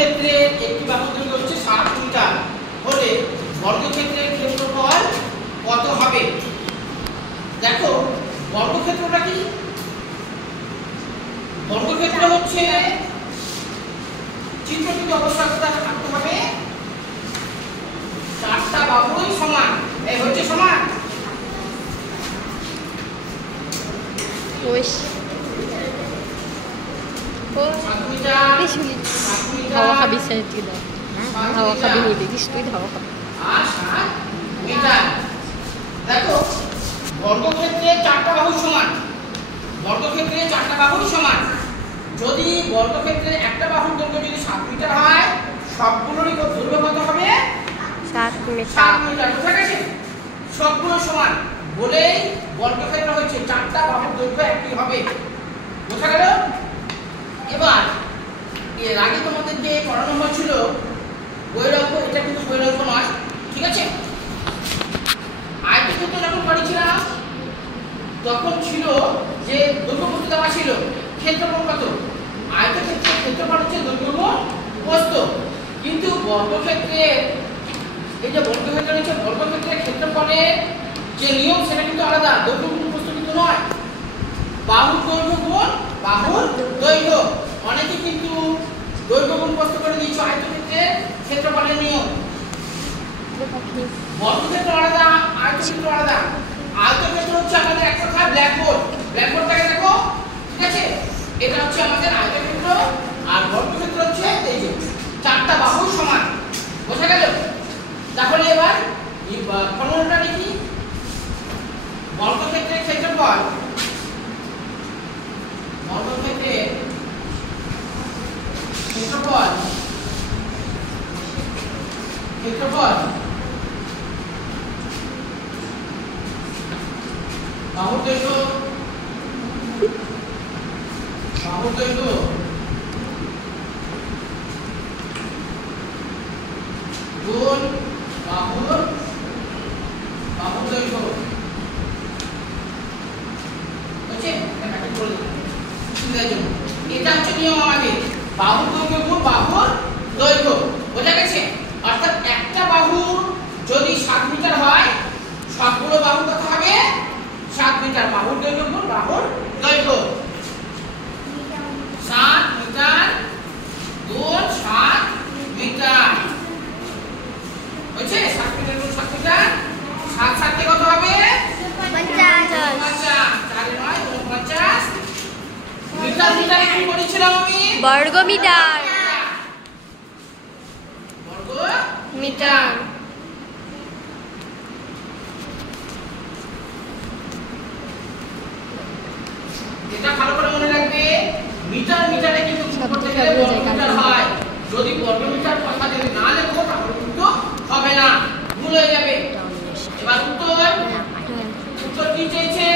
বর্গক্ষেত্রে একটি বাহুর দৈর্ঘ্য হচ্ছে 7 মিটার হলে বর্গক্ষেত্রের ক্ষেত্রফল কত হবে? দেখো বর্গক্ষেত্রটা কি? বর্গক্ষেত্র হচ্ছে চিত্রটিতে অবশ্যই থাকতে হবে চারটা বাহুই সমান। এই হচ্ছে সমান। ওই হাওয়া খাবি সাইডে দাও। হাওয়া খাবি নিয়ে দিস তুই হাওয়া খাবি। আর 7 মিটার। দেখো বর্গক্ষেত্রে চারটা বাহু সমান। বর্গক্ষেত্রে চারটা বাহু সমান। যদি বর্গক্ষেত্রে একটা বাহুর দৈর্ঘ্য যদি 7 মিটার হয় সবগুলোরই দৈর্ঘ্য কত হবে? 7 মিটার। 7 মিটার। বুঝা গেছে? সবগুলো সমান বলেই বর্গক্ষেত্র হচ্ছে চারটা বাহুর দৈর্ঘ্য একই হবে। বুঝা গেল? এবার এর আগে তোমাদের যে পড়ানো হয়েছিল বৈরক্ষ, এটা কিন্তু বৈরক্ষ নয়, ঠিক আছে? আয়তক্ষেত্র যখন পড়েছিলাম তখন ছিল যে দৈর্ঘ্য প্রস্থ দেওয়া ছিল, ক্ষেত্রফল কত? আয়তক্ষেত্রের ক্ষেত্রফল হচ্ছে দৈর্ঘ্য গুণ প্রস্থ। কিন্তু বর্গক্ষেত্রে এই যে বর্গক্ষেত্র হচ্ছে বর্গক্ষেত্রের ক্ষেত্রফলের যে নিয়ম সেটা কিন্তু আলাদা, দৈর্ঘ্য গুণ প্রস্থ কিন্তু নয়। বাহুর দৈর্ঘ্য গুণ বাহুর দৈর্ঘ্য। অনেকে কিন্তু দৈর্ঘ্য গুণ প্রস্থ করে দিয়েছে আয়তক্ষেত্রের ক্ষেত্রফলের নিয়ম। বর্গক্ষেত্র আলাদা, আয়তক্ষেত্র আলাদা। আয়তক্ষেত্র হচ্ছে আমাদের এক কথা ব্ল্যাকবোর্ড। ব্ল্যাকবোর্ডটাকে দেখো, ঠিক আছে? এটা হচ্ছে আমাদের আয়তক্ষেত্র। আর বর্গক্ষেত্র হচ্ছে এই যে চারটা বাহু সমান। বোঝা গেল? তাহলে এবার এই ফর্মুলাটা লিখি। বর্গক্ষেত্রের ক্ষেত্রফল, বর্গক্ষেত্রের ক্ষেত্রফল, ক্ষেত্রফল বাহুর দৈর্ঘ্য, বাহুর দৈর্ঘ্য গুণ বাহুর দৈর্ঘ্য। বুঝছেন? এটা হচ্ছে নিয়ম আমাদের, বাহুর দৈর্ঘ্য গুণ বাহুর দৈর্ঘ্য। বোঝা গেছে? অর্থাৎ একটা বাহু যদি 7 মিটার হয় সবগুলো বাহু কত হবে? 7 মিটার। বাহুর দৈর্ঘ্য গুণ বাহুর দৈর্ঘ্য। 7 মিটার গুণ 7 মিটার। বুঝছে? 7 মিটার গুণ 7 মিটার। 7 7 কে কত হবে? 50। 4 এ 9 49 মিটার। মিটার কি বলেছিলাম আমি? বর্গ মিটার। বর্গ মিটার। এটা ভালো করে মনে রাখবে, মিটার মিটারে কিন্তু গুণ করতে গেলে বর্গ মিটার হয়। যদি বর্গ মিটার কথা যদি না লেখো তাহলে কিন্তু হবে না, ভুল হয়ে যাবে। এবার উত্তর কি চেয়েছে?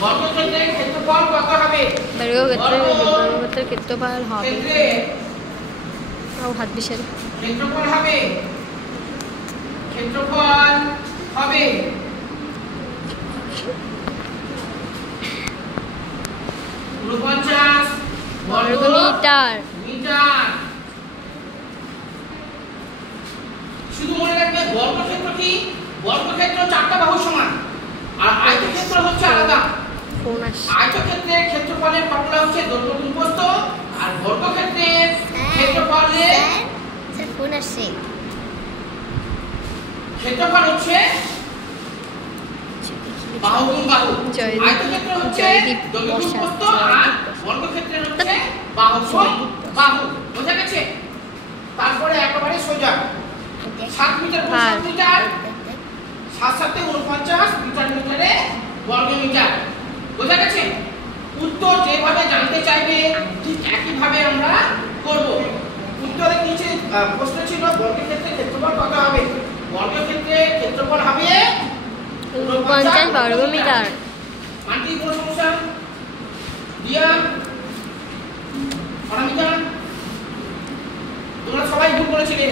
বর্গক্ষেত্রের ক্ষেত্রফল কত হবে? বর্গক্ষেত্রের ক্ষেত্রফল হবে হাত বিশাল ক্ষেত্রফল হবে, ক্ষেত্রফল হবে 49 বর্গ মিটার। মিটার। শুধু মনে রাখবে বর্গক্ষেত্র কি? বর্গক্ষেত্র চারটা বাহু সমান। আর আয়তক্ষেত্র হচ্ছে আলাদা। আয়তক্ষেত্রের ক্ষেত্রফলের ফর্মুলা হচ্ছে দৈর্ঘ্য গুণ প্রস্থ। আর বর্গক্ষেত্রের ক্ষেত্রফলের ক্ষেত্রফল হচ্ছে বাহু গুণ বাহু। আয়তক্ষেত্র হচ্ছে দৈর্ঘ্য গুণ প্রস্থ আর বর্গক্ষেত্রের হচ্ছে বাহু গুণ বাহু। বোঝা গেছে? তারপরে একেবারে সোজা 7 মিটার গুণ 7 মিটার। 7 7 49 মিটার মিটারে বর্গ মিটার। বোঝা গেছে? উত্তর যেভাবে জানতে চাইবে ঠিক একই ভাবে আমরা করব। উত্তরে নিচে প্রশ্ন ছিল বর্গক্ষেত্রের ক্ষেত্রফল কত হবে? বর্গক্ষেত্রের ক্ষেত্রফল হবে 49 বর্গ মিটার। আন্টি কোন সমস্যা? দিয়া পারামিতা তোমরা সবাই ভুল করেছিলে।